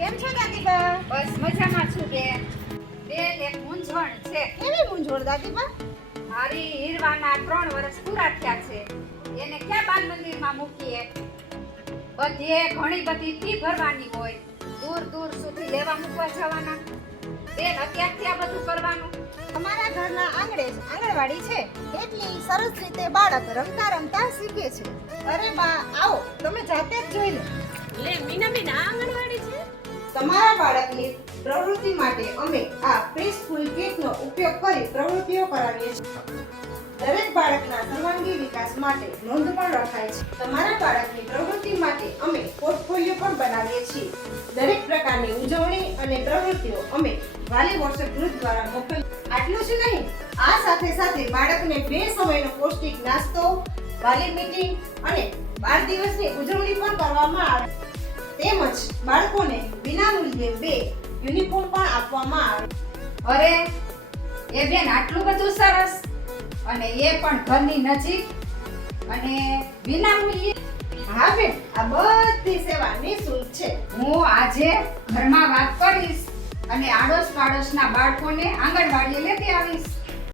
કેમ છો દાદીબા? બસ મજામાં છું બેન. બેન એક મૂંઝવણ છે. કેવી મૂંઝવણ દાદીબા? મારી હીરવાના ત્રણ વર્ષ પૂરા થયા છે. એને ક્યાં બાલ મંદિરમાં મૂકીએ? બધે ઘણી બધી ફી ભરવાની હોય. દૂર દૂર સુધી લેવા મૂકવા જવાના. બેન અત્યારથી આ બધું કરવાનું. અમારા ઘરના આંગણે જ આંગણવાડી છે. એટલી સરસ રીતે બાળક રમતા રમતા શીખે છે. અરે બા આવો તમે જાતે જ જોઈ લો. લે મીના મીના આંગણવાડી તમારા બાળકની પ્રવૃત્તિ માટે અમે આ પ્રી કિટનો ઉપયોગ કરી પ્રવૃત્તિઓ કરાવીએ છીએ. દરેક બાળકના સર્વાંગી વિકાસ માટે નોંધ પણ રખાય છે. તમારા બાળકની પ્રવૃત્તિ માટે અમે પોર્ટફોલિયો પણ બનાવીએ છીએ. દરેક પ્રકારની ઉજવણી અને પ્રવૃત્તિઓ અમે વાલી વોટ્સએપ ગ્રુપ દ્વારા મોકલી આટલું જ નહીં, આ સાથે સાથે બાળકને બે સમયનો પૌષ્ટિક નાસ્તો, વાલી મીટિંગ અને બાર દિવસની ઉજવણી પણ કરવામાં આવે. તેમજ બાળકોને વિનામૂલ્યે બે યુનિફોર્મ પણ આપવામાં આવે. અરે એ બેન આટલું બધું સરસ. અને એ પણ ઘરની નજીક. અને વિનામૂલ્યે હા બેન આ બધી સેવા નિઃશુલ્ક છે. હું આજે ઘરમાં વાત કરીશ અને આડોશ પાડોશના બાળકોને આંગણવાડીએ લેતી આવીશ.